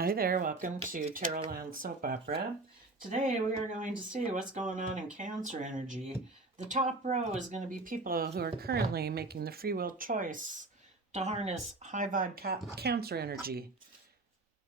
Hi there, welcome to Tarot Land Soap Opera. Today we are going to see what's going on in Cancer energy. The top row is going to be people who are currently making the free will choice to harness high vibe Cancer energy.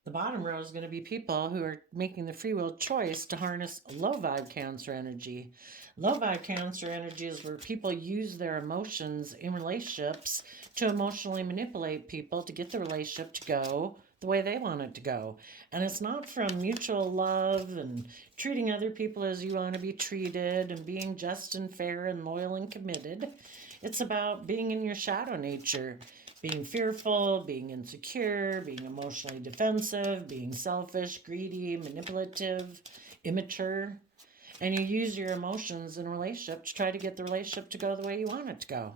The bottom row is going to be people who are making the free will choice to harness low vibe Cancer energy. Low vibe Cancer energy is where people use their emotions in relationships to emotionally manipulate people to get the relationship to go the way they want it to go. And it's not from mutual love and treating other people as you want to be treated and being just and fair and loyal and committed. It's about being in your shadow nature, being fearful, being insecure, being emotionally defensive, being selfish, greedy, manipulative, immature. And you use your emotions in a relationship to try to get the relationship to go the way you want it to go.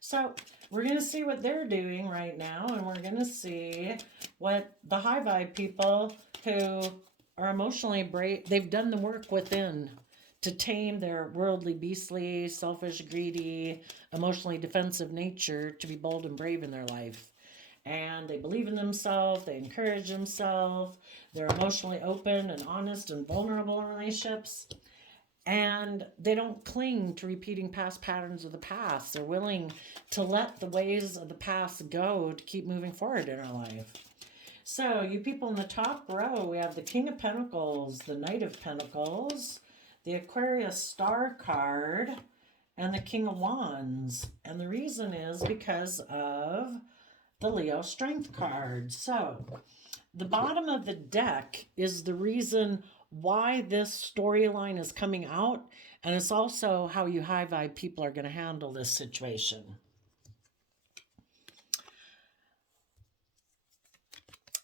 So we're going to see what they're doing right now, and we're going to see what the high vibe people who are emotionally brave, they've done the work within to tame their worldly, beastly, selfish, greedy, emotionally defensive nature to be bold and brave in their life. And they believe in themselves, they encourage themselves, they're emotionally open and honest and vulnerable in relationships. And they don't cling to repeating past patterns of the past. They're willing to let the ways of the past go to keep moving forward in our life. So, you people in the top row, we have the King of Pentacles, the Knight of Pentacles, the Aquarius Star card, and the King of Wands. And the reason is because of the Leo Strength card. So, the bottom of the deck is the reason why this storyline is coming out, and it's also how you high vibe people are going to handle this situation.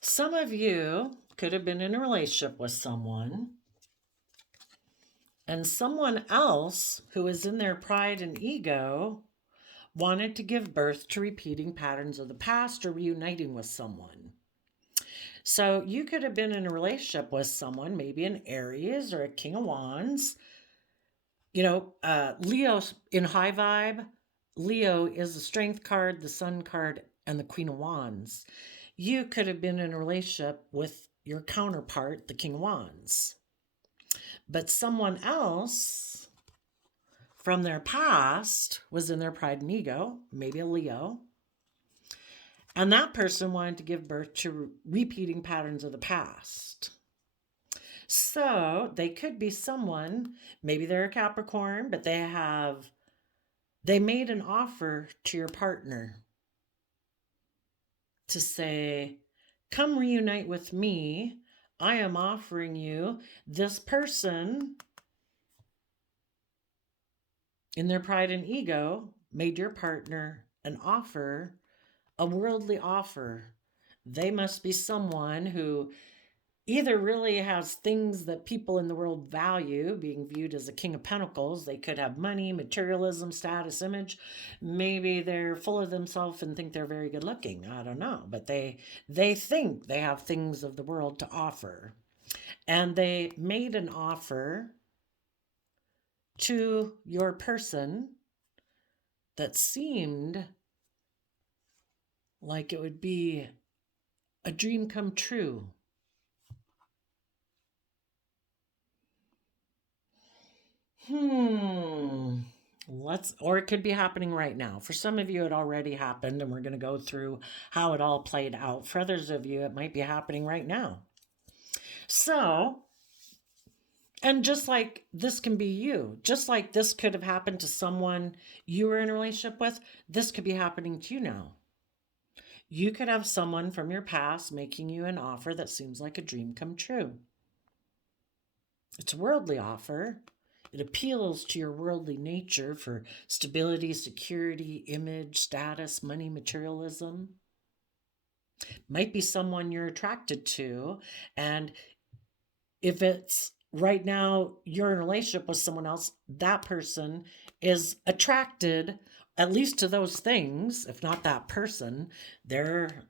Some of you could have been in a relationship with someone, and someone else who is in their pride and ego wanted to give birth to repeating patterns of the past or reuniting with someone. So you could have been in a relationship with someone, maybe an Aries or a King of Wands. Leo in high vibe, Leo is the Strength card, the Sun card, and the Queen of Wands. You could have been in a relationship with your counterpart, the King of Wands. But someone else from their past was in their pride and ego, maybe a Leo. And that person wanted to give birth to repeating patterns of the past. So they could be someone, maybe they're a Capricorn, but they made an offer to your partner to say, come reunite with me. I am offering you. This person in their pride and ego made your partner an offer, a worldly offer. They must be someone who either really has things that people in the world value, being viewed as a King of Pentacles. They could have money, materialism, status, image. Maybe they're full of themselves and think they're very good looking. I don't know. But they think they have things of the world to offer. And they made an offer to your person that seemed like it would be a dream come true. Or it could be happening right now. For some of you, it already happened, and we're going to go through how it all played out. For others of you, it might be happening right now. So, and just like this can be you, just like this could have happened to someone you were in a relationship with, this could be happening to you now. You could have someone from your past making you an offer that seems like a dream come true. It's a worldly offer. It appeals to your worldly nature for stability, security, image, status, money, materialism. Might be someone you're attracted to. And if it's right now you're in a relationship with someone else, that person is attracted at least to those things, if not that person. They're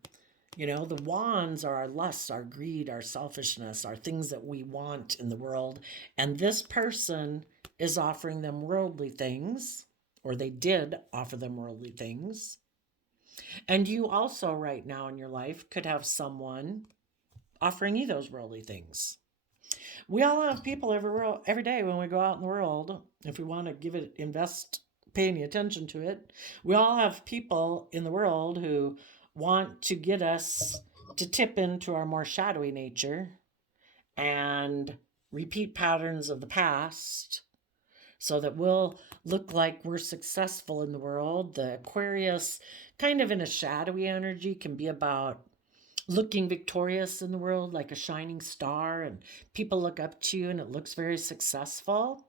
the wands are our lusts, our greed, our selfishness, our things that we want in the world. And this person is offering them worldly things, or they did offer them worldly things. And you also, right now in your life, could have someone, offering you those worldly things. We all have people every day when we go out in the world, if we want to pay any attention to it, we all have people in the world who want to get us to tip into our more shadowy nature and repeat patterns of the past so that we'll look like we're successful in the world. The Aquarius, kind of in a shadowy energy, can be about looking victorious in the world like a shining star, and people look up to you and it looks very successful.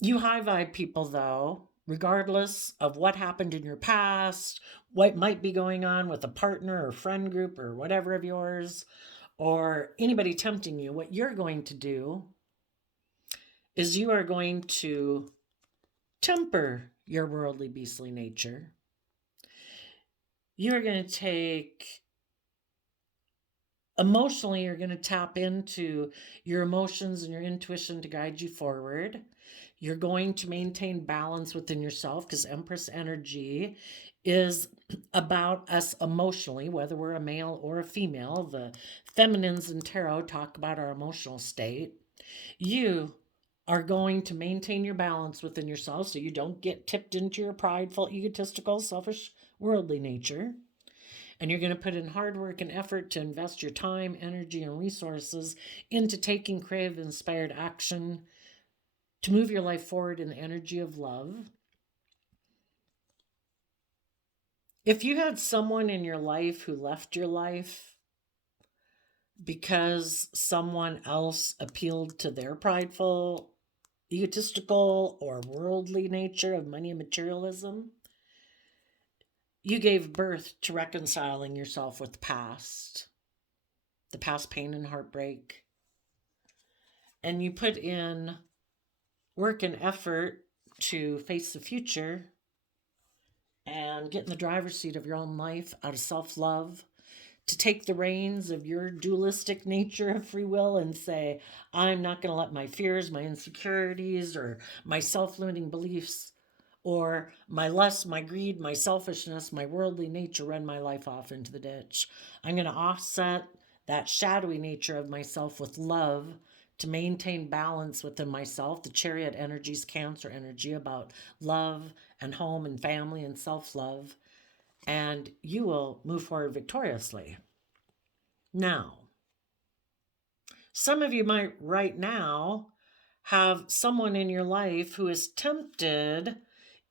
You high vibe people, though, regardless of what happened in your past, what might be going on with a partner or friend group or whatever of yours, or anybody tempting you, what you're going to do is you are going to temper your worldly, beastly nature. You're going to emotionally, you're going to tap into your emotions and your intuition to guide you forward. You're going to maintain balance within yourself because Empress energy is about us emotionally, whether we're a male or a female. The feminines in tarot talk about our emotional state. You are going to maintain your balance within yourself so you don't get tipped into your prideful, egotistical, selfish, worldly nature. And you're going to put in hard work and effort to invest your time, energy, and resources into taking creative, inspired action to move your life forward in the energy of love. If you had someone in your life who left your life because someone else appealed to their prideful, egotistical, or worldly nature of money and materialism, you gave birth to reconciling yourself with the past pain and heartbreak, and you put in work and effort to face the future and get in the driver's seat of your own life out of self-love, to take the reins of your dualistic nature of free will and say, I'm not going to let my fears, my insecurities, or my self-limiting beliefs, or my lust, my greed, my selfishness, my worldly nature run my life off into the ditch. I'm going to offset that shadowy nature of myself with love to maintain balance within myself. The Chariot energy is Cancer energy, about love and home and family and self-love. And you will move forward victoriously. Now, some of you might right now have someone in your life who is tempted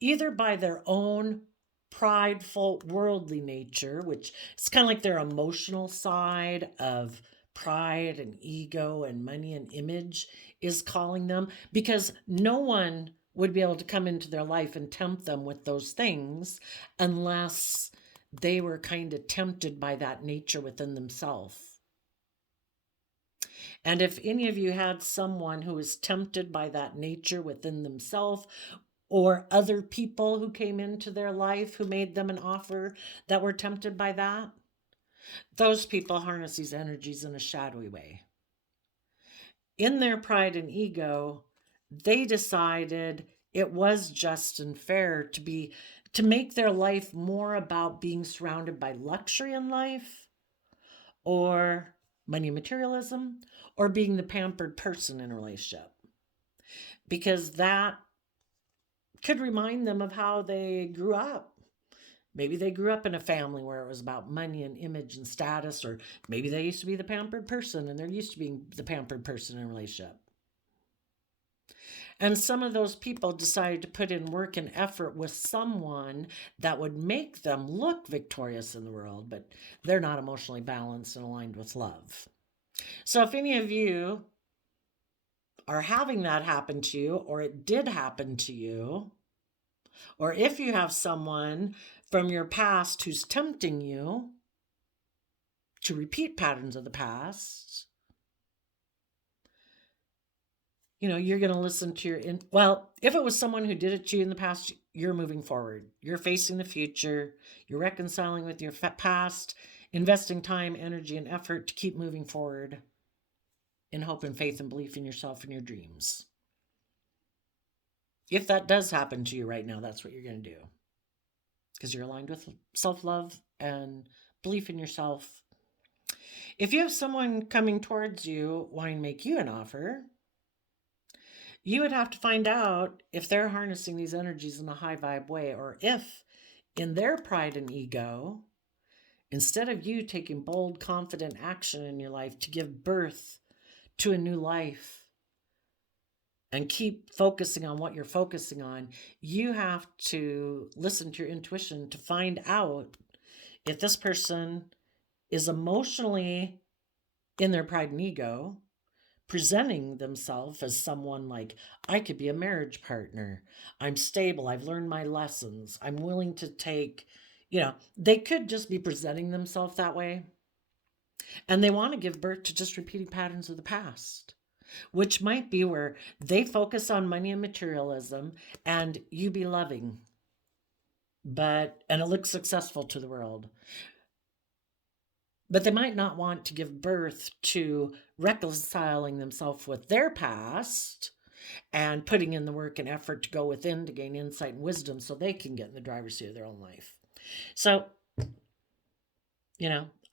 either by their own prideful, worldly nature, which is kind of like their emotional side of pride and ego and money and image is calling them, because no one would be able to come into their life and tempt them with those things unless they were kind of tempted by that nature within themselves. And if any of you had someone who was tempted by that nature within themselves, or other people who came into their life who made them an offer that were tempted by that, those people harness these energies in a shadowy way. In their pride and ego, they decided it was just and fair to make their life more about being surrounded by luxury in life, or money and materialism, or being the pampered person in a relationship, because that could remind them of how they grew up. Maybe they grew up in a family where it was about money and image and status, or maybe they used to be the pampered person and they're used to being the pampered person in a relationship. And some of those people decided to put in work and effort with someone that would make them look victorious in the world, but they're not emotionally balanced and aligned with love. So if any of you are having that happen to you, or it did happen to you, or if you have someone from your past who's tempting you to repeat patterns of the past, you're going to listen to if it was someone who did it to you in the past, you're moving forward. You're facing the future. You're reconciling with your past, investing time, energy, and effort to keep moving forward in hope and faith and belief in yourself and your dreams. If that does happen to you right now, that's what you're going to do. because you're aligned with self-love and belief in yourself. If you have someone coming towards you wanting to make you an offer, you would have to find out if they're harnessing these energies in a high vibe way, or if in their pride and ego, instead of you taking bold, confident action in your life to give birth to a new life and keep focusing on what you're focusing on, you have to listen to your intuition to find out if this person is emotionally in their pride and ego, presenting themselves as someone like, I could be a marriage partner. I'm stable. I've learned my lessons. I'm willing to take, they could just be presenting themselves that way. And they want to give birth to just repeating patterns of the past, which might be where they focus on money and materialism and you be loving, and it looks successful to the world. But they might not want to give birth to reconciling themselves with their past and putting in the work and effort to go within to gain insight and wisdom so they can get in the driver's seat of their own life. So,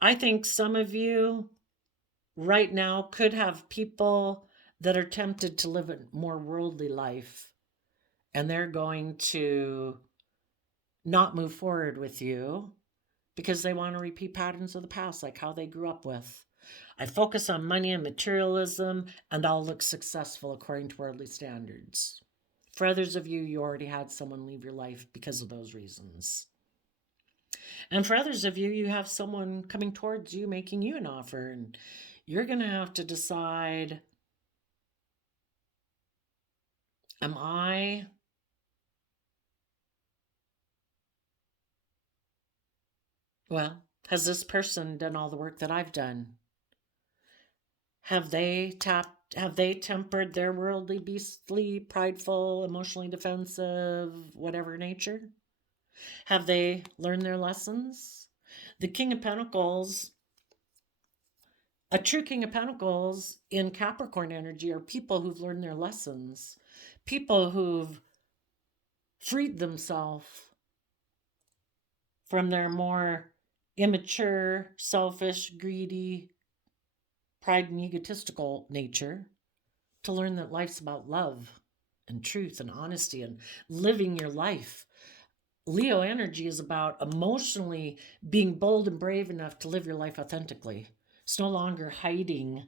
I think some of you right now could have people that are tempted to live a more worldly life, and they're going to not move forward with you because they want to repeat patterns of the past, like how they grew up with. I focus on money and materialism, and I'll look successful according to worldly standards. For others of you, you already had someone leave your life because of those reasons. And for others of you, you have someone coming towards you, making you an offer, and you're going to have to decide, has this person done all the work that I've done? Have they tempered their worldly, beastly, prideful, emotionally defensive, whatever nature? Have they learned their lessons? The King of Pentacles, a true King of Pentacles in Capricorn energy, are people who've learned their lessons, people who've freed themselves from their more immature, selfish, greedy, pride and egotistical nature, to learn that life's about love and truth and honesty and living your life. Leo energy is about emotionally being bold and brave enough to live your life authentically. It's no longer hiding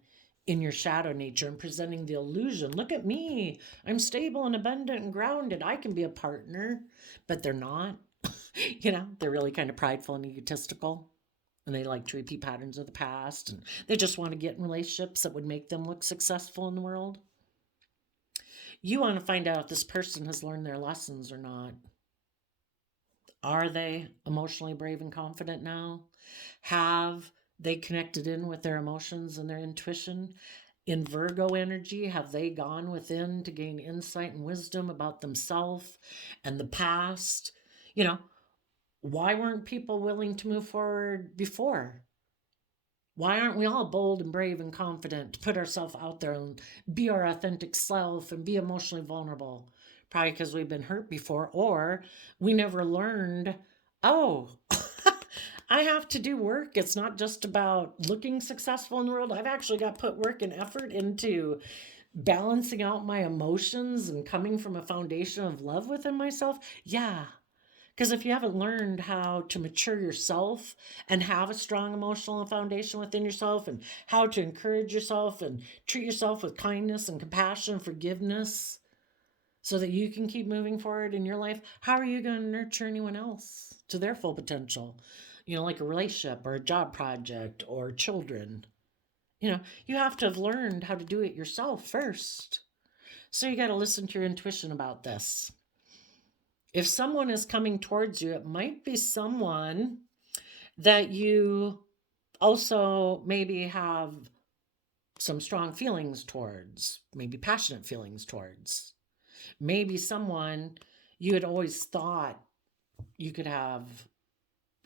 in your shadow nature and presenting the illusion, look at me, I'm stable and abundant and grounded, I can be a partner. But they're not. They're really kind of prideful and egotistical, and they like to repeat patterns of the past, and they just want to get in relationships that would make them look successful in the world. You want to find out if this person has learned their lessons or not. Are they emotionally brave and confident now? Have they connected in with their emotions and their intuition? In Virgo energy, have they gone within to gain insight and wisdom about themselves and the past? Why weren't people willing to move forward before? Why aren't we all bold and brave and confident to put ourselves out there and be our authentic self and be emotionally vulnerable? Probably because we've been hurt before, or we never learned, I have to do work. It's not just about looking successful in the world. I've actually got to put work and effort into balancing out my emotions and coming from a foundation of love within myself. Yeah. Because if you haven't learned how to mature yourself and have a strong emotional foundation within yourself, and how to encourage yourself and treat yourself with kindness and compassion and forgiveness so that you can keep moving forward in your life, how are you going to nurture anyone else to their full potential? Like a relationship or a job project or children. You have to have learned how to do it yourself first. So you got to listen to your intuition about this. If someone is coming towards you, it might be someone that you also maybe have some strong feelings towards, maybe passionate feelings towards. Maybe someone you had always thought you could have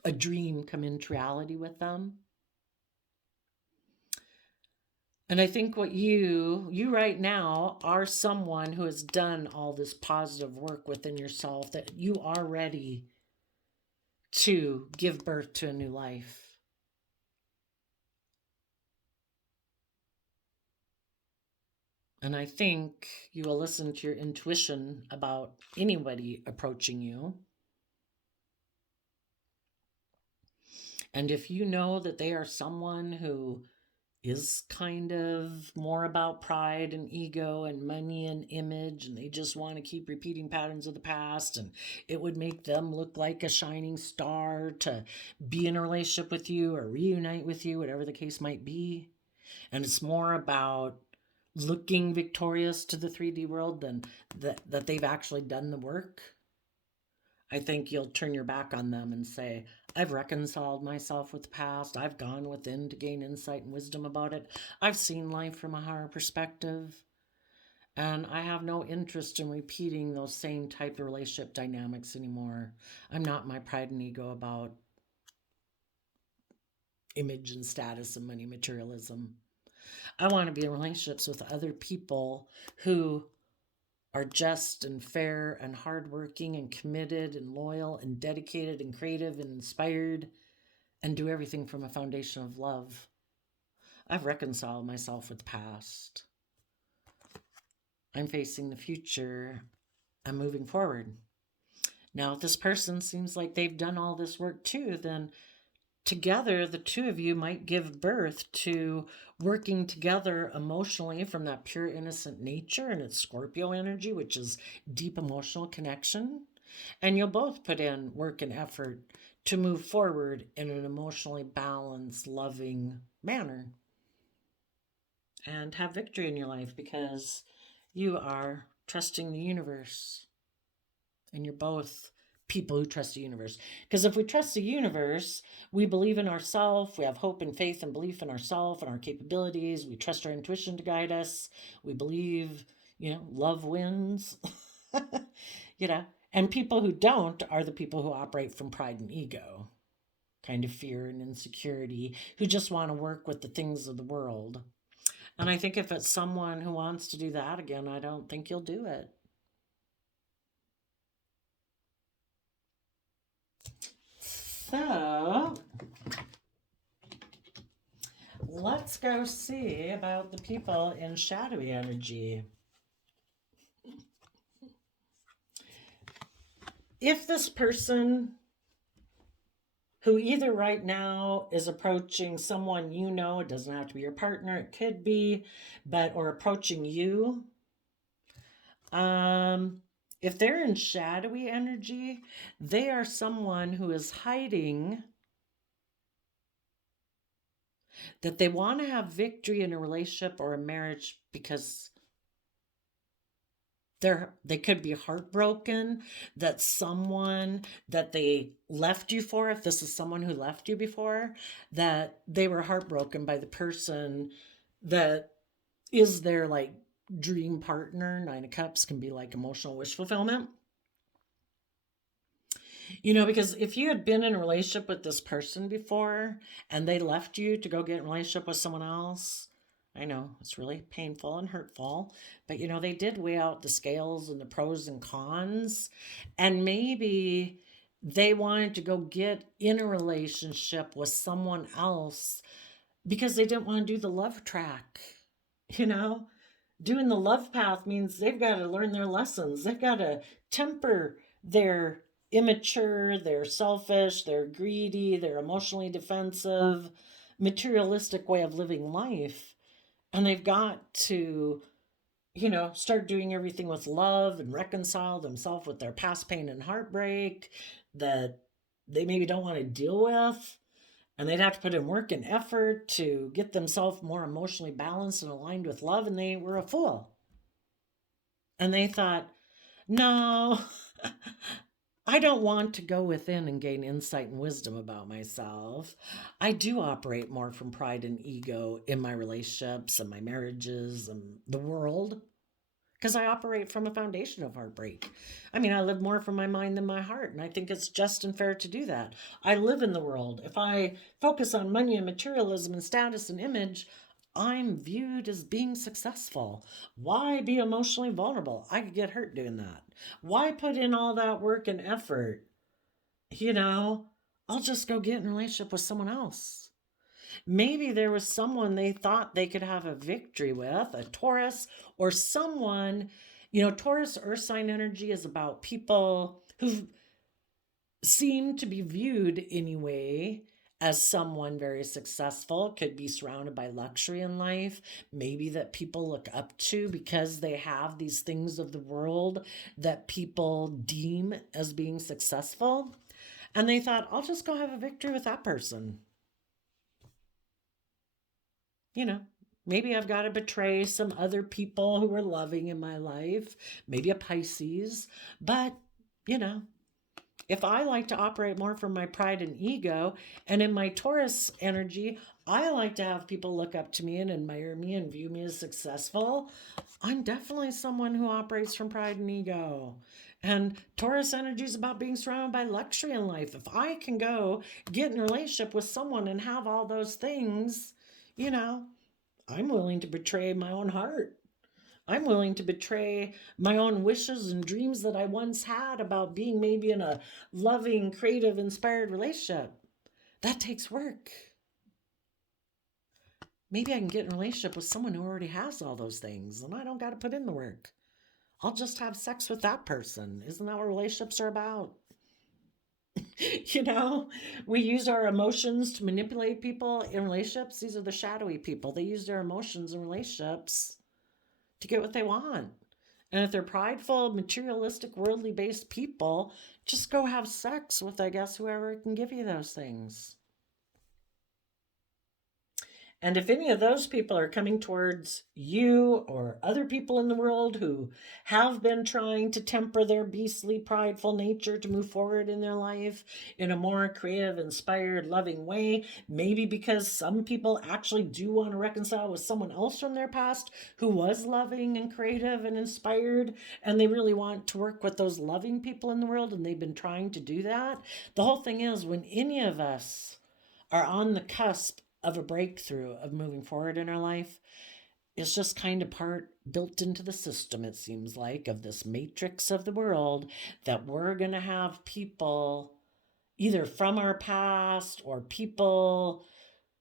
a dream come into reality with them. And I think what you right now are someone who has done all this positive work within yourself, that you are ready to give birth to a new life. And I think you will listen to your intuition about anybody approaching you. And if you know that they are someone who is kind of more about pride and ego and money and image, and they just want to keep repeating patterns of the past, and it would make them look like a shining star to be in a relationship with you or reunite with you, whatever the case might be. And it's more about looking victorious to the 3D world than that they've actually done the work. I think you'll turn your back on them and say, I've reconciled myself with the past. I've gone within to gain insight and wisdom about it. I've seen life from a higher perspective. And I have no interest in repeating those same type of relationship dynamics anymore. I'm not my pride and ego about image and status and money materialism. I want to be in relationships with other people who are just and fair and hardworking and committed and loyal and dedicated and creative and inspired and do everything from a foundation of love. I've reconciled myself with the past. I'm facing the future. I'm moving forward. Now, if this person seems like they've done all this work too, then together, the two of you might give birth to working together emotionally from that pure innocent nature and its Scorpio energy, which is deep emotional connection. And you'll both put in work and effort to move forward in an emotionally balanced, loving manner and have victory in your life because you are trusting the universe. And you're both people who trust the universe. Because if we trust the universe, we believe in ourselves, we have hope and faith and belief in ourselves and our capabilities, we trust our intuition to guide us, we believe, love wins. And people who don't are the people who operate from pride and ego, kind of fear and insecurity, who just want to work with the things of the world. And I think if it's someone who wants to do that again, I don't think you'll do it. So, let's go see about the people in shadowy energy. If this person who either right now is approaching someone it doesn't have to be your partner, it could be, or approaching you, if they're in shadowy energy, they are someone who is hiding that they want to have victory in a relationship or a marriage because they could be heartbroken that someone that they left you for, if this is someone who left you before, that they were heartbroken by the person that is their dream partner. 9 of Cups can be like emotional wish fulfillment. Because if you had been in a relationship with this person before and they left you to go get in a relationship with someone else, I know it's really painful and hurtful, but they did weigh out the scales and the pros and cons. And maybe they wanted to go get in a relationship with someone else because they didn't want to do the love track. Doing the love path means they've got to learn their lessons. They've got to temper their immature, they're selfish, they're greedy, they're emotionally defensive, materialistic way of living life. And they've got to, start doing everything with love and reconcile themselves with their past pain and heartbreak that they maybe don't want to deal with. And they'd have to put in work and effort to get themselves more emotionally balanced and aligned with love. And they were a fool. And they thought, no, I don't want to go within and gain insight and wisdom about myself. I do operate more from pride and ego in my relationships and my marriages and the world because I operate from a foundation of heartbreak. I live more from my mind than my heart, and I think it's just and fair to do that. I live in the world. If I focus on money and materialism and status and image, I'm viewed as being successful. Why be emotionally vulnerable? I could get hurt doing that. Why put in all that work and effort? I'll just go get in a relationship with someone else. Maybe there was someone they thought they could have a victory with, a Taurus or someone, Taurus earth sign energy is about people who seem to be viewed anyway as someone very successful, could be surrounded by luxury in life, maybe that people look up to because they have these things of the world that people deem as being successful. And they thought, I'll just go have a victory with that person. You know, maybe I've got to betray some other people who are loving in my life, maybe a Pisces, but, you know, if I like to operate more from my pride and ego, and in my Taurus energy, I like to have people look up to me and admire me and view me as successful, I'm definitely someone who operates from pride and ego. And Taurus energy is about being surrounded by luxury in life. If I can go get in a relationship with someone and have all those things, I'm willing to betray my own heart. I'm willing to betray my own wishes and dreams that I once had about being maybe in a loving, creative, inspired relationship. That takes work. Maybe I can get in a relationship with someone who already has all those things and I don't got to put in the work. I'll just have sex with that person. Isn't that what relationships are about? We use our emotions to manipulate people in relationships. These are the shadowy people. They use their emotions in relationships to get what they want. And if they're prideful, materialistic, worldly based people, just go have sex with, I guess, whoever can give you those things. And if any of those people are coming towards you or other people in the world who have been trying to temper their beastly, prideful nature to move forward in their life in a more creative, inspired, loving way, maybe because some people actually do want to reconcile with someone else from their past who was loving and creative and inspired, and they really want to work with those loving people in the world, and they've been trying to do that. The whole thing is, when any of us are on the cusp of a breakthrough of moving forward in our life, it's just kind of part built into the system, it seems like, of this matrix of the world, that we're going to have people either from our past or people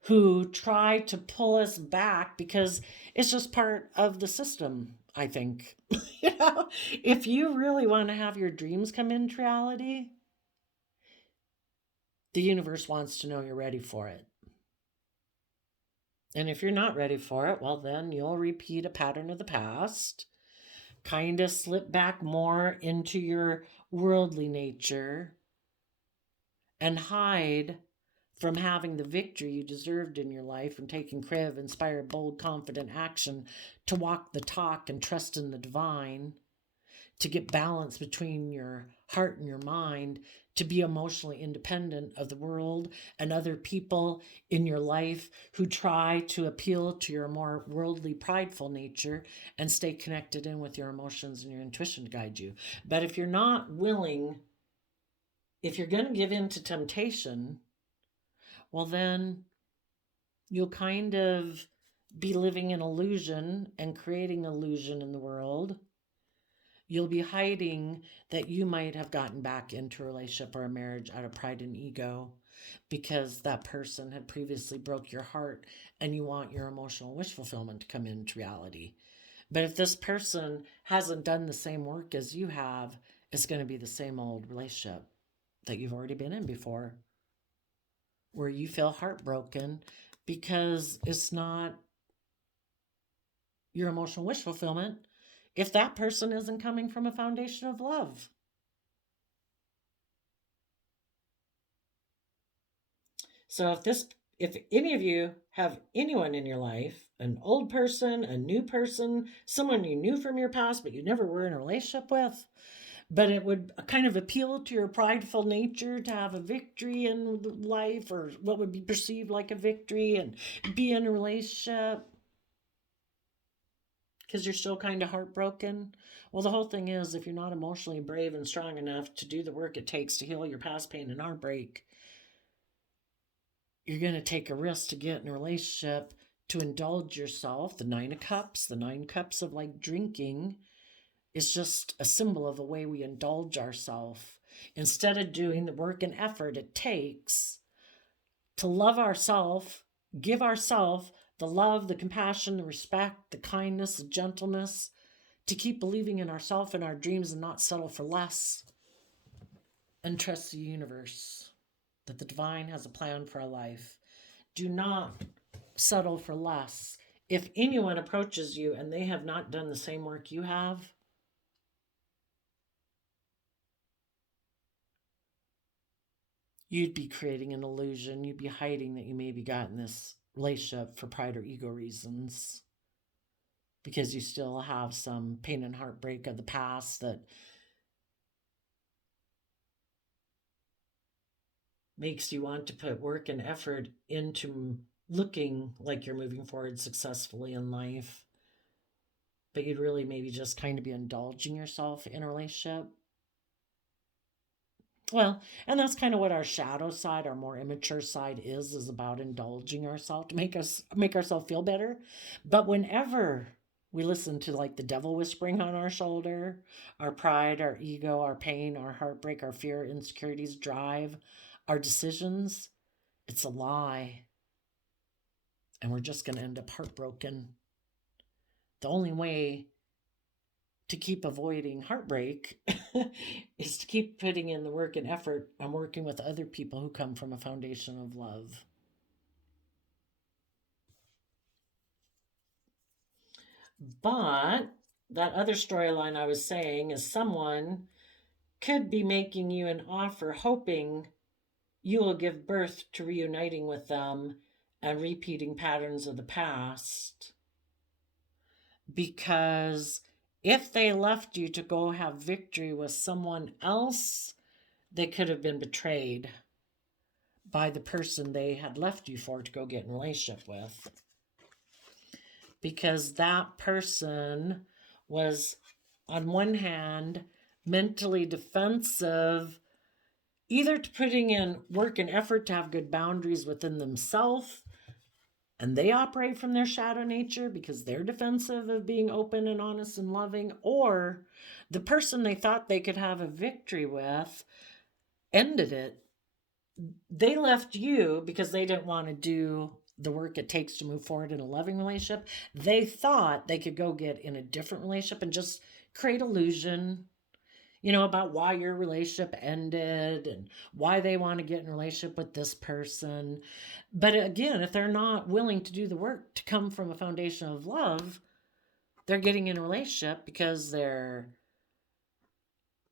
who try to pull us back because it's just part of the system, I think. If you really want to have your dreams come into reality, the universe wants to know you're ready for it. And if you're not ready for it, well, then you'll repeat a pattern of the past, kind of slip back more into your worldly nature, and hide from having the victory you deserved in your life and taking creative, inspired, bold, confident action to walk the talk and trust in the divine, to get balance between your heart and your mind, to be emotionally independent of the world and other people in your life who try to appeal to your more worldly, prideful nature, and stay connected in with your emotions and your intuition to guide you. But if you're not willing, if you're going to give in to temptation, well, then you'll kind of be living in illusion and creating illusion in the world. You'll be hiding that you might have gotten back into a relationship or a marriage out of pride and ego because that person had previously broke your heart and you want your emotional wish fulfillment to come into reality. But if this person hasn't done the same work as you have, it's going to be the same old relationship that you've already been in before, where you feel heartbroken because it's not your emotional wish fulfillment if that person isn't coming from a foundation of love. So if any of you have anyone in your life, an old person, a new person, someone you knew from your past but you never were in a relationship with, but it would kind of appeal to your prideful nature to have a victory in life, or what would be perceived like a victory, and be in a relationship because you're still kind of heartbroken. Well, the whole thing is, if you're not emotionally brave and strong enough to do the work it takes to heal your past pain and heartbreak, you're going to take a risk to get in a relationship to indulge yourself. The 9 of Cups of like drinking, is just a symbol of the way we indulge ourselves. instead of doing the work and effort it takes to love ourselves, give ourselves the love, the compassion, the respect, the kindness, the gentleness, to keep believing in ourselves and our dreams and not settle for less, and trust the universe that the divine has a plan for our life. Do not settle for less. If anyone approaches you and they have not done the same work you have, you'd be creating an illusion. You'd be hiding that you maybe got in this relationship for pride or ego reasons, because you still have some pain and heartbreak of the past that makes you want to put work and effort into looking like you're moving forward successfully in life. But you'd really maybe just kind of be indulging yourself in a relationship. Well, and that's kind of what our shadow side, our more immature side is about indulging ourselves to make ourselves feel better. But whenever we listen to like the devil whispering on our shoulder, our pride, our ego, our pain, our heartbreak, our fear, insecurities, drive, our decisions, it's a lie. And we're just going to end up heartbroken. The only way to keep avoiding heartbreak is to keep putting in the work and effort and working with other people who come from a foundation of love. But that other storyline I was saying is someone could be making you an offer hoping you will give birth to reuniting with them and repeating patterns of the past. Because if they left you to go have victory with someone else, they could have been betrayed by the person they had left you for to go get in a relationship with. Because that person was, on one hand, mentally defensive, either to putting in work and effort to have good boundaries within themselves, and they operate from their shadow nature because they're defensive of being open and honest and loving, or the person they thought they could have a victory with ended it. They left you because they didn't want to do the work it takes to move forward in a loving relationship. They thought they could go get in a different relationship and just create illusion, about why your relationship ended and why they want to get in a relationship with this person. But again, if they're not willing to do the work to come from a foundation of love, they're getting in a relationship because they're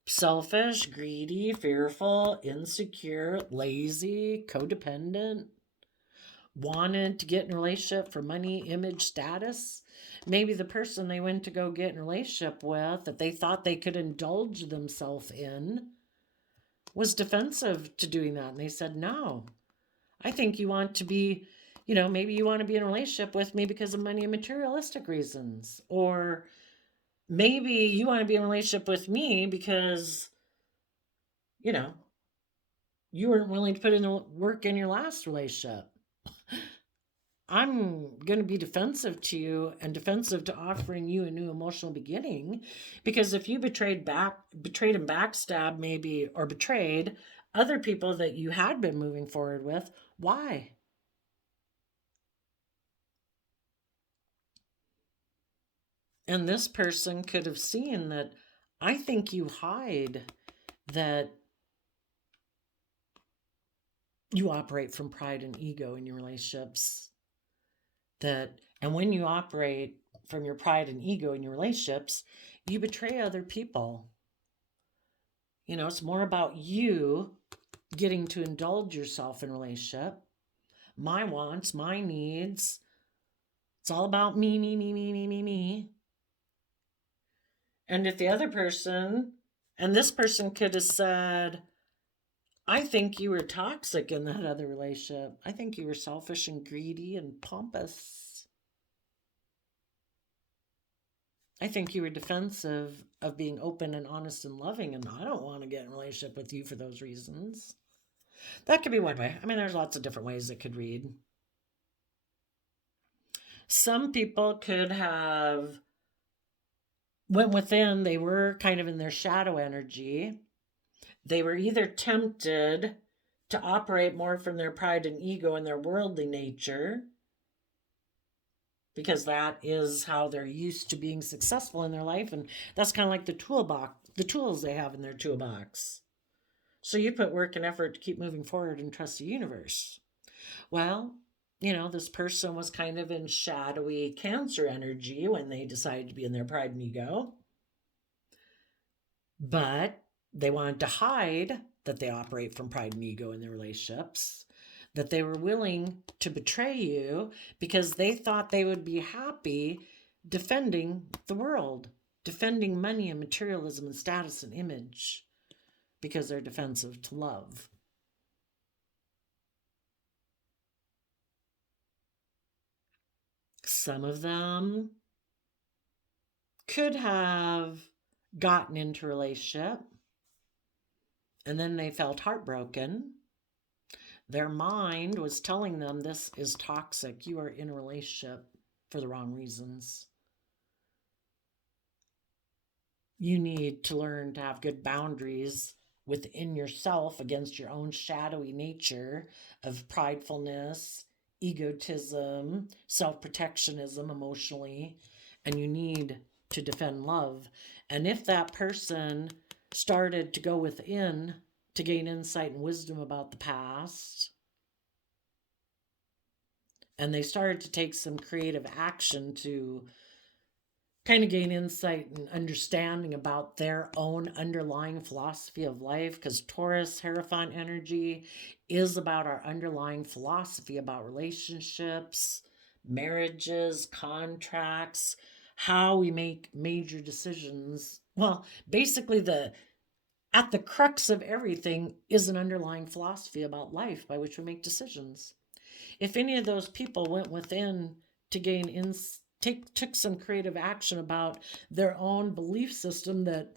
selfish, greedy, fearful, insecure, lazy, codependent, wanted to get in a relationship for money, image, status. Maybe the person they went to go get in a relationship with that they thought they could indulge themselves in was defensive to doing that. And they said, no, I think you want to be, maybe you want to be in a relationship with me because of money and materialistic reasons. Or maybe you want to be in a relationship with me because, you weren't willing to put in the work in your last relationship. I'm going to be defensive to you and defensive to offering you a new emotional beginning, because if you betrayed and backstabbed maybe, or betrayed other people that you had been moving forward with, why? And this person could have seen that I think you hide that you operate from pride and ego in your relationships. And when you operate from your pride and ego in your relationships, you betray other people. It's more about you getting to indulge yourself in a relationship. My wants, my needs. It's all about me, me, me, me, me, me, me. And if the other person, and this person could have said, I think you were toxic in that other relationship. I think you were selfish and greedy and pompous. I think you were defensive of being open and honest and loving, and I don't want to get in a relationship with you for those reasons. That could be one way. I mean, there's lots of different ways it could read. Some people could have went within, they were kind of in their shadow energy. They were either tempted to operate more from their pride and ego and their worldly nature, because that is how they're used to being successful in their life. And that's kind of like the toolbox, the tools they have in their toolbox. So you put work and effort to keep moving forward and trust the universe. Well, this person was kind of in shadowy Cancer energy when they decided to be in their pride and ego, but they wanted to hide that they operate from pride and ego in their relationships, that they were willing to betray you because they thought they would be happy defending the world, defending money and materialism and status and image, because they're defensive to love. Some of them could have gotten into a relationship and then they felt heartbroken. Their mind was telling them this is toxic. You are in a relationship for the wrong reasons. You need to learn to have good boundaries within yourself against your own shadowy nature of pridefulness, egotism, self protectionism emotionally, and you need to defend love. And if that person started to go within to gain insight and wisdom about the past, and they started to take some creative action to kind of gain insight and understanding about their own underlying philosophy of life, because Taurus Hierophant energy is about our underlying philosophy about relationships, marriages, contracts, how we make major decisions. Well, basically at the crux of everything is an underlying philosophy about life by which we make decisions. If any of those people went within to gain took some creative action about their own belief system that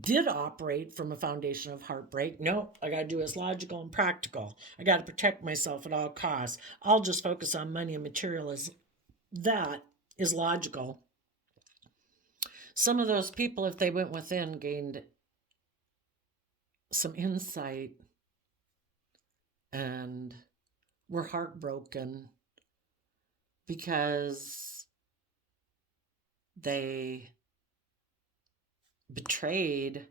did operate from a foundation of heartbreak. No, I got to do what's logical and practical. I got to protect myself at all costs. I'll just focus on money and materialism. That is logical. Some of those people, if they went within, gained some insight and were heartbroken because they betrayed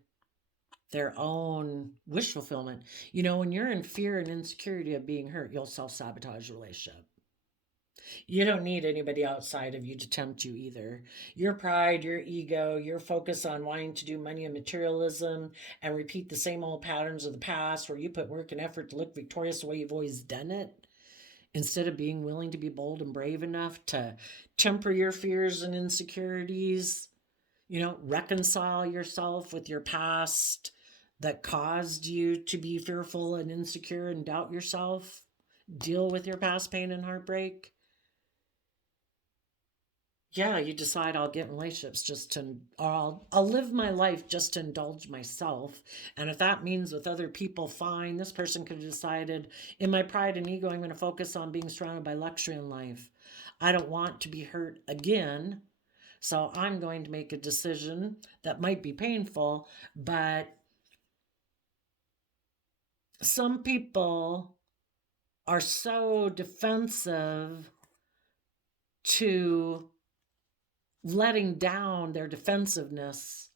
their own wish fulfillment. When you're in fear and insecurity of being hurt, you'll self-sabotage a relationship. You don't need anybody outside of you to tempt you either. Your pride, your ego, your focus on wanting to do money and materialism and repeat the same old patterns of the past where you put work and effort to look victorious the way you've always done it, instead of being willing to be bold and brave enough to temper your fears and insecurities, reconcile yourself with your past that caused you to be fearful and insecure and doubt yourself, deal with your past pain and heartbreak. Yeah, you decide I'll get in relationships or I'll live my life just to indulge myself. And if that means with other people, fine. This person could have decided, in my pride and ego, I'm going to focus on being surrounded by luxury in life. I don't want to be hurt again. So I'm going to make a decision that might be painful, but some people are so defensive to letting down their defensiveness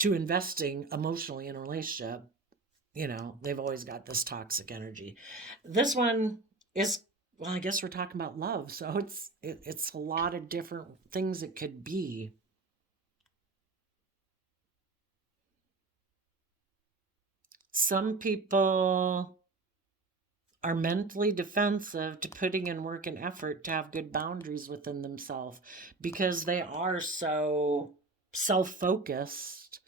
to investing emotionally in a relationship. They've always got this toxic energy. This one is, well, I guess we're talking about love, so it's a lot of different things it could be. Some people are mentally defensive to putting in work and effort to have good boundaries within themselves because they are so self-focused.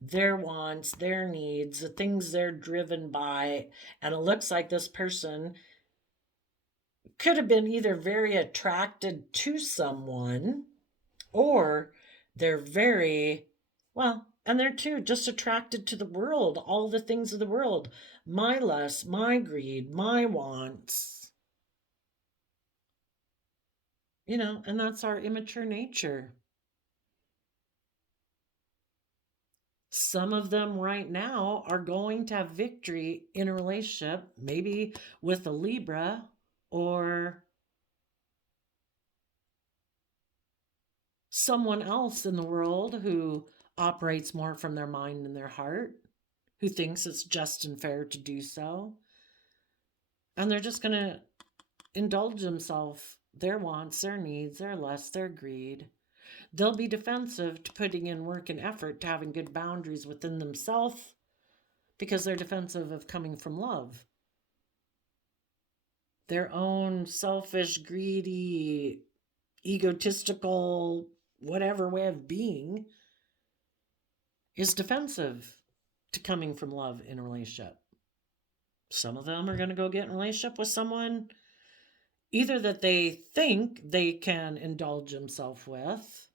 Their wants, their needs, the things they're driven by, and it looks like this person could have been either very attracted to someone, or they're very, well, and they're too just attracted to the world, all the things of the world, my lust, my greed, my wants, and that's our immature nature. Some of them right now are going to have victory in a relationship, maybe with a Libra or someone else in the world who operates more from their mind and their heart, who thinks it's just and fair to do so. And they're just going to indulge themselves, their wants, their needs, their lusts, their greed. They'll be defensive to putting in work and effort, to having good boundaries within themselves, because they're defensive of coming from love. Their own selfish, greedy, egotistical, whatever way of being is defensive to coming from love in a relationship. Some of them are going to go get in a relationship with someone either that they think they can indulge themselves with,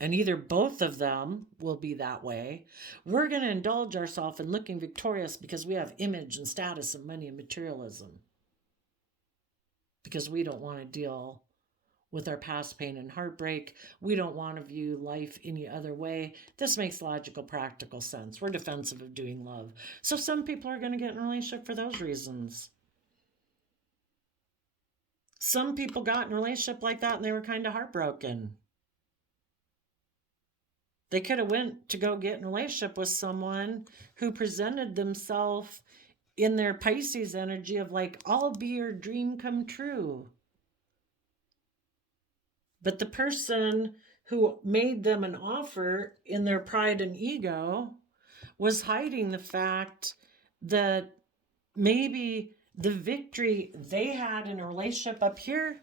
and either both of them will be that way. We're going to indulge ourselves in looking victorious because we have image and status and money and materialism, because we don't want to deal with our past pain and heartbreak. We don't want to view life any other way. This makes logical, practical sense. We're defensive of doing love. So some people are going to get in a relationship for those reasons. Some people got in a relationship like that and they were kind of heartbroken. They could have went to go get in a relationship with someone who presented themselves in their Pisces energy of like, I'll be your dream come true. But the person who made them an offer in their pride and ego was hiding the fact that maybe the victory they had in a relationship up here,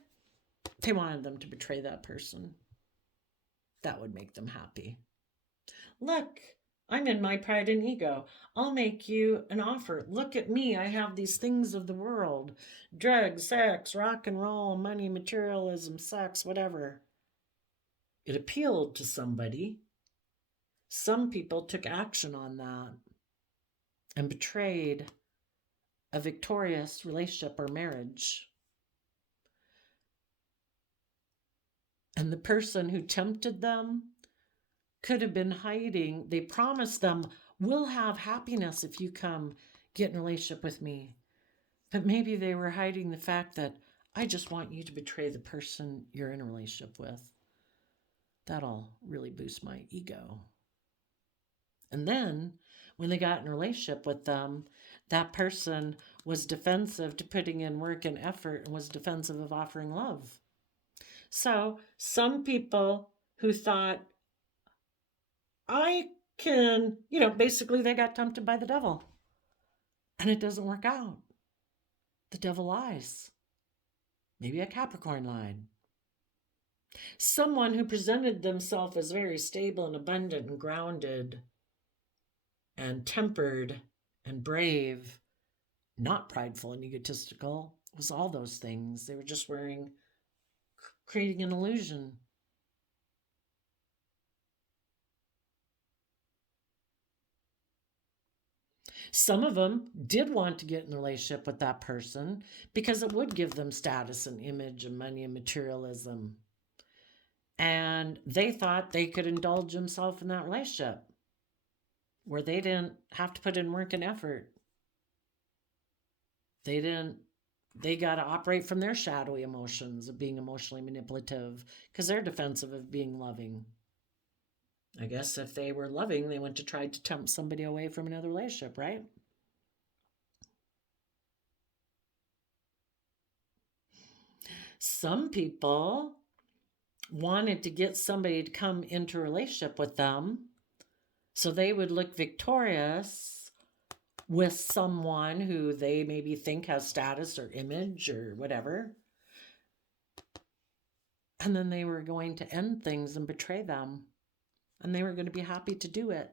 they wanted them to betray that person. That would make them happy. Look, I'm in my pride and ego. I'll make you an offer. Look at me. I have these things of the world. Drugs, sex, rock and roll, money, materialism, sex, whatever. It appealed to somebody. Some people took action on that and betrayed a victorious relationship or marriage. And the person who tempted them could have been hiding. They promised them, we'll have happiness if you come get in a relationship with me. But maybe they were hiding the fact that I just want you to betray the person you're in a relationship with. That'll really boost my ego. And then when they got in a relationship with them, that person was defensive to putting in work and effort and was defensive of offering love. So some people who thought, I can, basically they got tempted by the devil. And it doesn't work out. The devil lies. Maybe a Capricorn lied. Someone who presented themselves as very stable and abundant and grounded and tempered and brave, not prideful and egotistical, was all those things. They were just creating an illusion. Some of them did want to get in a relationship with that person because it would give them status and image and money and materialism. And they thought they could indulge themselves in that relationship where they didn't have to put in work and effort. They got to operate from their shadowy emotions of being emotionally manipulative because they're defensive of being loving. I guess if they were loving, they went to try to tempt somebody away from another relationship, right? Some people wanted to get somebody to come into a relationship with them so they would look victorious with someone who they maybe think has status or image or whatever. And then they were going to end things and betray them. And they were going to be happy to do it.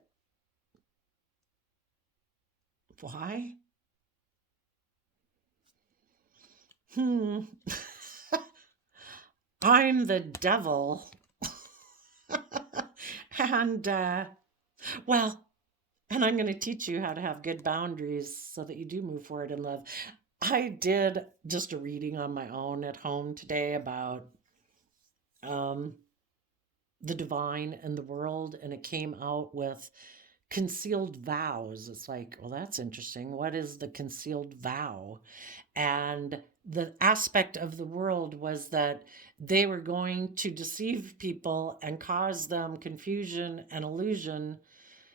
Why? I'm the devil. And, and I'm going to teach you how to have good boundaries so that you do move forward in love. I did just a reading on my own at home today about the divine and the world, and it came out with concealed vows. It's like, well, that's interesting. What is the concealed vow? And the aspect of the world was that they were going to deceive people and cause them confusion and illusion,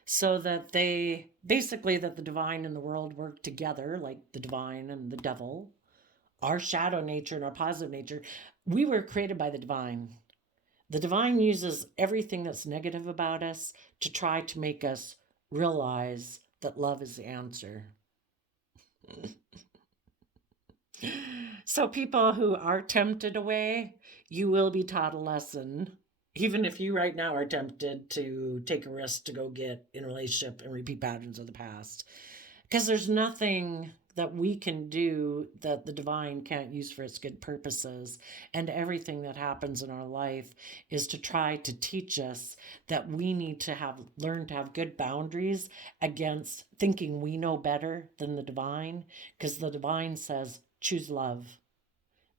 so that they basically, that the divine and the world work together, like the divine and the devil, our shadow nature and our positive nature. We were created by the divine. The divine uses everything that's negative about us to try to make us realize that love is the answer. So, people who are tempted away, you will be taught a lesson. Even if you right now are tempted to take a risk to go get in a relationship and repeat patterns of the past. Because there's nothing that we can do that the divine can't use for its good purposes. And everything that happens in our life is to try to teach us that we need to learn to have good boundaries against thinking we know better than the divine. Because the divine says, choose love,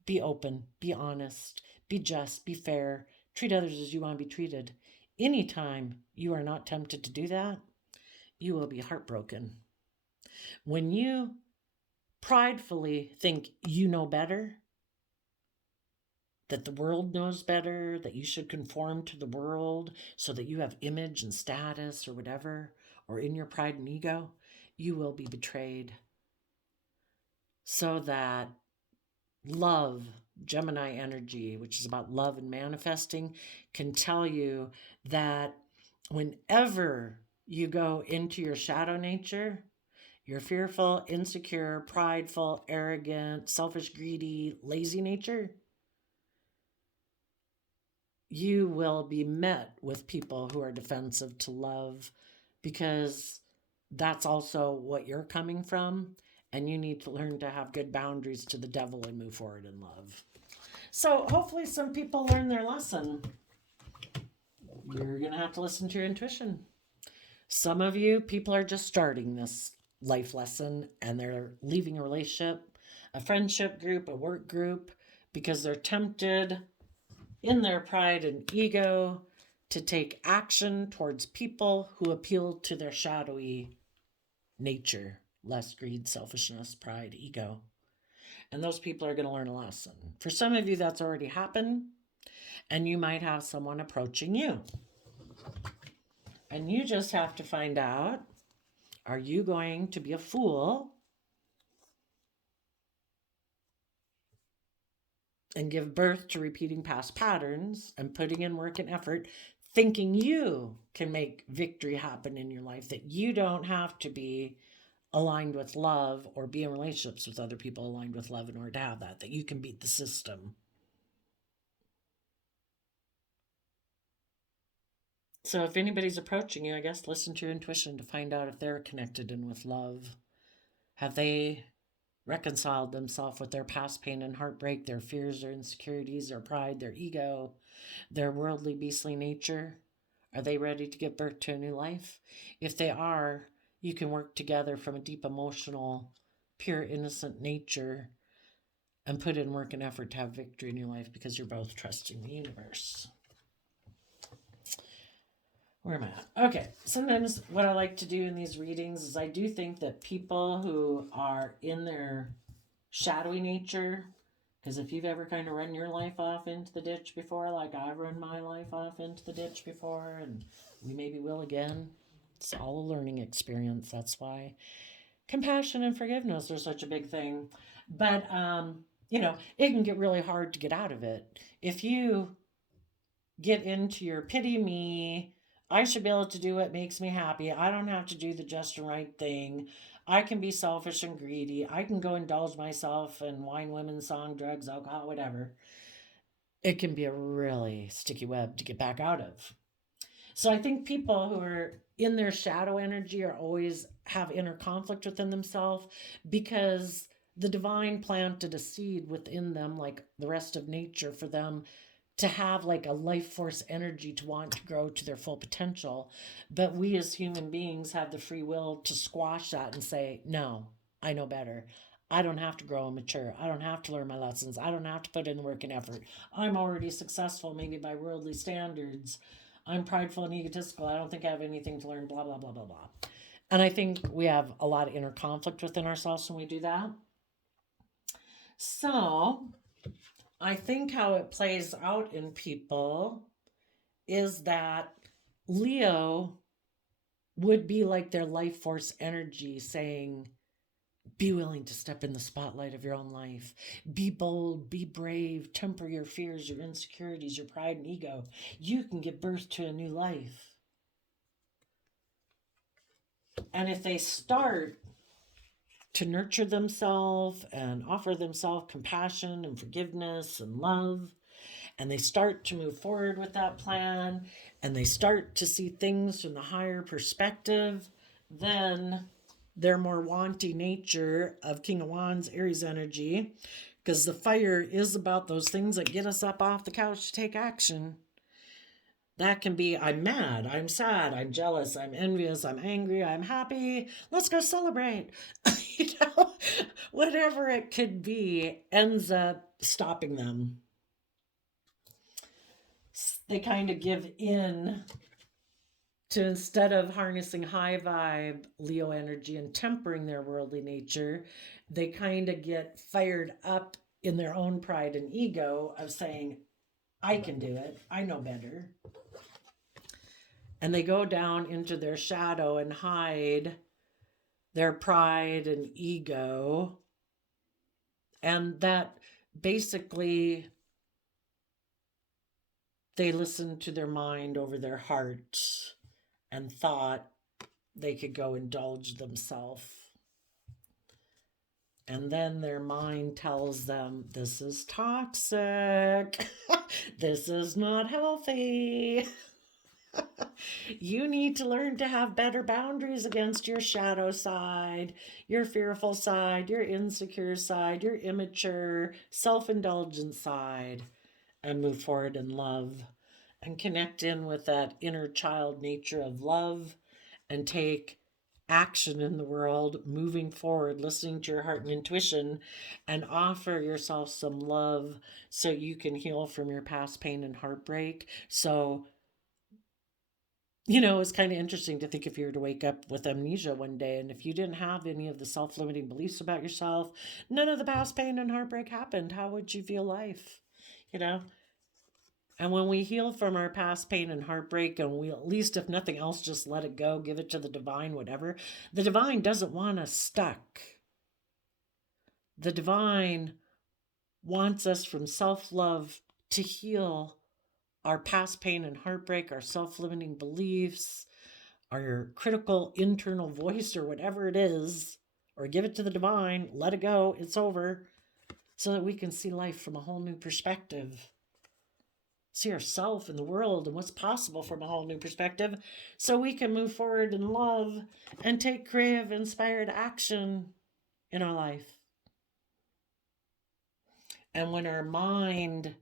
be open, be honest, be just, be fair, treat others as you want to be treated. Anytime you are not tempted to do that, you will be heartbroken. When you pridefully think you know better, that the world knows better, that you should conform to the world so that you have image and status or whatever, or in your pride and ego, you will be betrayed. So that love, Gemini energy, which is about love and manifesting, can tell you that whenever you go into your shadow nature, your fearful, insecure, prideful, arrogant, selfish, greedy, lazy nature, you will be met with people who are defensive to love, because that's also what you're coming from. And you need to learn to have good boundaries to the devil and move forward in love. So hopefully some people learn their lesson. You're going to have to listen to your intuition. Some of you, people are just starting this life lesson and they're leaving a relationship, a friendship group, a work group, because they're tempted in their pride and ego to take action towards people who appeal to their shadowy nature, lust, greed, selfishness, pride, ego. And those people are going to learn a lesson. For some of you, that's already happened, and you might have someone approaching you. And you just have to find out, are you going to be a fool and give birth to repeating past patterns and putting in work and effort, thinking you can make victory happen in your life, that you don't have to be aligned with love or be in relationships with other people aligned with love in order to have that you can beat the system. So if anybody's approaching you, I guess listen to your intuition to find out if they're connected in with love. Have they reconciled themselves with their past pain and heartbreak, their fears, their insecurities, their pride, their ego, their worldly, beastly nature? Are they ready to give birth to a new life? If they are, you can work together from a deep emotional, pure, innocent nature and put in work and effort to have victory in your life, because you're both trusting the universe. Where am I at? Okay, sometimes what I like to do in these readings is I do think that people who are in their shadowy nature, because if you've ever kind of run your life off into the ditch before, like I've run my life off into the ditch before, and we maybe will again, it's all a learning experience. That's why compassion and forgiveness are such a big thing. But, it can get really hard to get out of it. If you get into your pity me, I should be able to do what makes me happy. I don't have to do the just and right thing. I can be selfish and greedy. I can go indulge myself in wine, women, song, drugs, alcohol, whatever. It can be a really sticky web to get back out of. So I think people who are in their shadow energy are always have inner conflict within themselves, because the divine planted a seed within them, like the rest of nature, for them to have like a life force energy to want to grow to their full potential. But we as human beings have the free will to squash that and say, no, I know better. I don't have to grow and mature. I don't have to learn my lessons. I don't have to put in the work and effort. I'm already successful, maybe by worldly standards. I'm prideful and egotistical. I don't think I have anything to learn, blah, blah, blah, blah, blah. And I think we have a lot of inner conflict within ourselves when we do that. So I think how it plays out in people is that Leo would be like their life force energy saying, be willing to step in the spotlight of your own life. Be bold, be brave, temper your fears, your insecurities, your pride and ego. You can give birth to a new life. And if they start to nurture themselves and offer themselves compassion and forgiveness and love, and they start to move forward with that plan, and they start to see things from the higher perspective, then their more wanty nature of King of Wands, Aries energy, because the fire is about those things that get us up off the couch to take action. That can be, I'm mad, I'm sad, I'm jealous, I'm envious, I'm angry, I'm happy, let's go celebrate. You know, whatever it could be ends up stopping them. They kind of give in to, instead of harnessing high vibe Leo energy and tempering their worldly nature, they kind of get fired up in their own pride and ego of saying, I can do it, I know better. And they go down into their shadow and hide their pride and ego. And that basically they listened to their mind over their heart and thought they could go indulge themselves. And then their mind tells them, this is toxic. This is not healthy. You need to learn to have better boundaries against your shadow side, your fearful side, your insecure side, your immature, self-indulgent side, and move forward in love and connect in with that inner child nature of love and take action in the world, moving forward, listening to your heart and intuition, and offer yourself some love so you can heal from your past pain and heartbreak. So, you know, it's kind of interesting to think if you were to wake up with amnesia one day and if you didn't have any of the self-limiting beliefs about yourself, none of the past pain and heartbreak happened, how would you feel life? You know? And when we heal from our past pain and heartbreak, and we, at least if nothing else, just let it go, give it to the divine, whatever, the divine doesn't want us stuck. The divine wants us from self-love to heal our past pain and heartbreak, our self-limiting beliefs, our critical internal voice, or whatever it is, or give it to the divine, let it go, it's over, so that we can see life from a whole new perspective. See ourselves and the world and what's possible from a whole new perspective, so we can move forward in love and take creative, inspired action in our life. And when our mind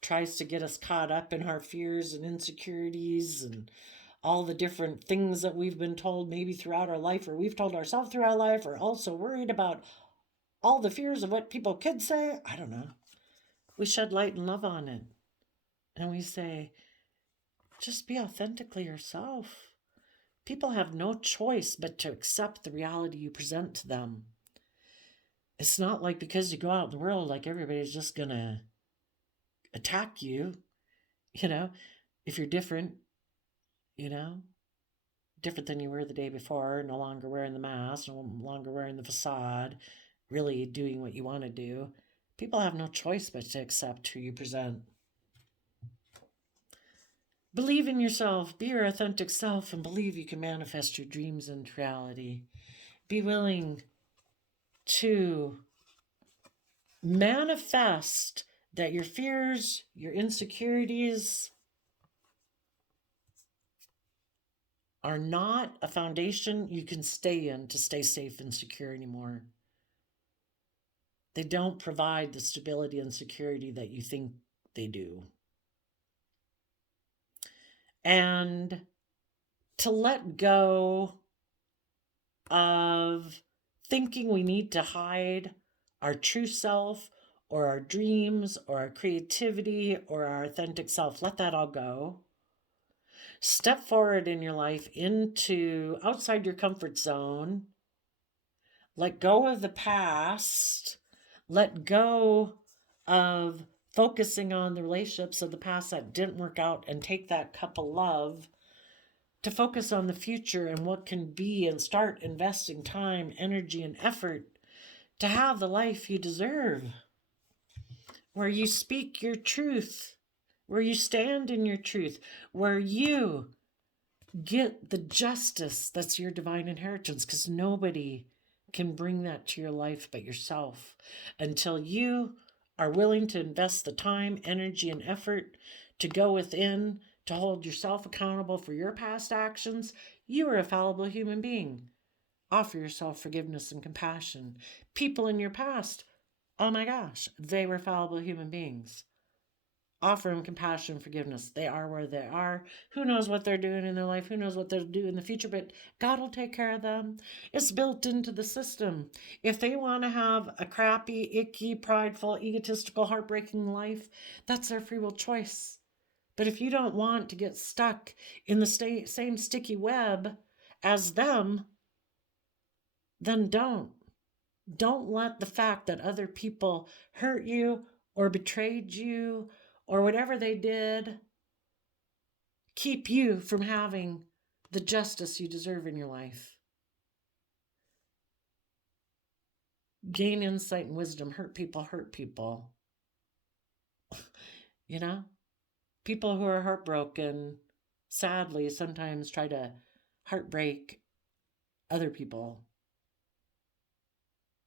tries to get us caught up in our fears and insecurities and all the different things that we've been told maybe throughout our life, or we've told ourselves through our life, or also worried about all the fears of what people could say, I don't know, we shed light and love on it. And we say, just be authentically yourself. People have no choice but to accept the reality you present to them. It's not like because you go out in the world, like everybody's just going to attack you, you know, if you're different, you know, different than you were the day before, no longer wearing the mask, no longer wearing the facade, really doing what you want to do. People have no choice but to accept who you present. Believe in yourself, be your authentic self, and believe you can manifest your dreams into reality. Be willing to manifest that your fears, your insecurities are not a foundation you can stay in to stay safe and secure anymore. They don't provide the stability and security that you think they do. And to let go of thinking we need to hide our true self or our dreams or our creativity or our authentic self. Let that all go. Step forward in your life into outside your comfort zone. Let go of the past. Let go of focusing on the relationships of the past that didn't work out, and take that cup of love to focus on the future and what can be, and start investing time, energy, and effort to have the life you deserve, where you speak your truth, where you stand in your truth, where you get the justice that's your divine inheritance, because nobody can bring that to your life but yourself. Until you are willing to invest the time, energy, and effort to go within, to hold yourself accountable for your past actions, you are a fallible human being. Offer yourself forgiveness and compassion. People in your past, oh my gosh, they were fallible human beings. Offer them compassion and forgiveness. They are where they are. Who knows what they're doing in their life? Who knows what they'll do in the future? But God will take care of them. It's built into the system. If they want to have a crappy, icky, prideful, egotistical, heartbreaking life, that's their free will choice. But if you don't want to get stuck in the same sticky web as them, then don't. Don't let the fact that other people hurt you or betrayed you or whatever they did keep you from having the justice you deserve in your life. Gain insight and wisdom. Hurt people hurt people. You know? People who are heartbroken, sadly, sometimes try to heartbreak other people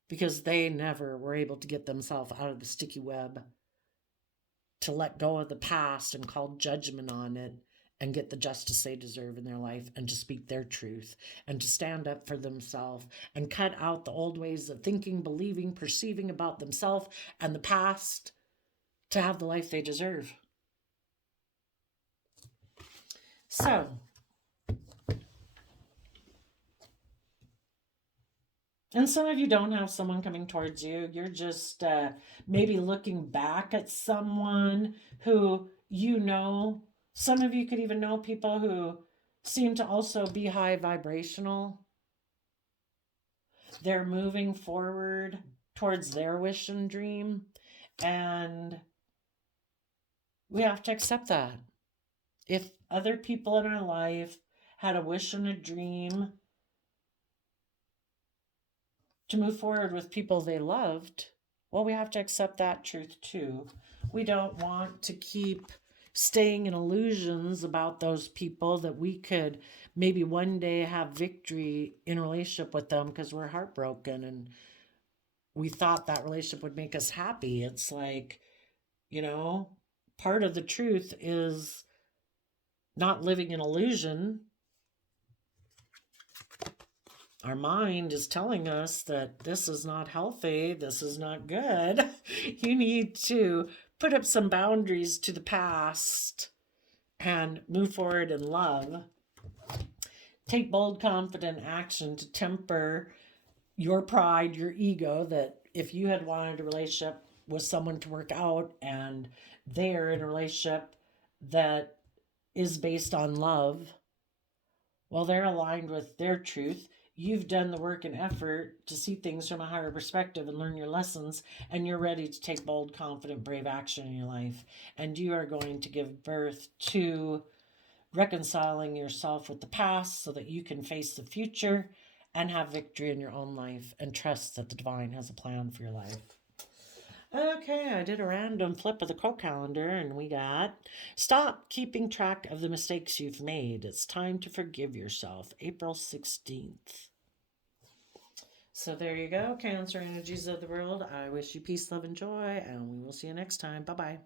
because they never were able to get themselves out of the sticky web, to let go of the past and call judgment on it and get the justice they deserve in their life, and to speak their truth and to stand up for themselves and cut out the old ways of thinking, believing, perceiving about themselves and the past, to have the life they deserve. So, and some of you don't have someone coming towards you. You're just maybe looking back at someone who you know. Some of you could even know people who seem to also be high vibrational. They're moving forward towards their wish and dream. And we have to accept that. If other people in our life had a wish and a dream to move forward with people they loved, well, we have to accept that truth too. We don't want to keep staying in illusions about those people that we could maybe one day have victory in a relationship with them because we're heartbroken and we thought that relationship would make us happy. It's like, part of the truth is not living in illusion. Our mind is telling us that this is not healthy, this is not good. You need to put up some boundaries to the past and move forward in love. Take bold, confident action to temper your pride, your ego, that if you had wanted a relationship with someone to work out and they're in a relationship that is based on love, well, they're aligned with their truth. You've done the work and effort to see things from a higher perspective and learn your lessons, and you're ready to take bold, confident, brave action in your life. And you are going to give birth to reconciling yourself with the past so that you can face the future and have victory in your own life and trust that the divine has a plan for your life. Okay, I did a random flip of the quote calendar and we got, stop keeping track of the mistakes you've made. It's time to forgive yourself. April 16th. So there you go, Cancer energies of the world. I wish you peace, love, and joy, and we will see you next time. Bye-bye.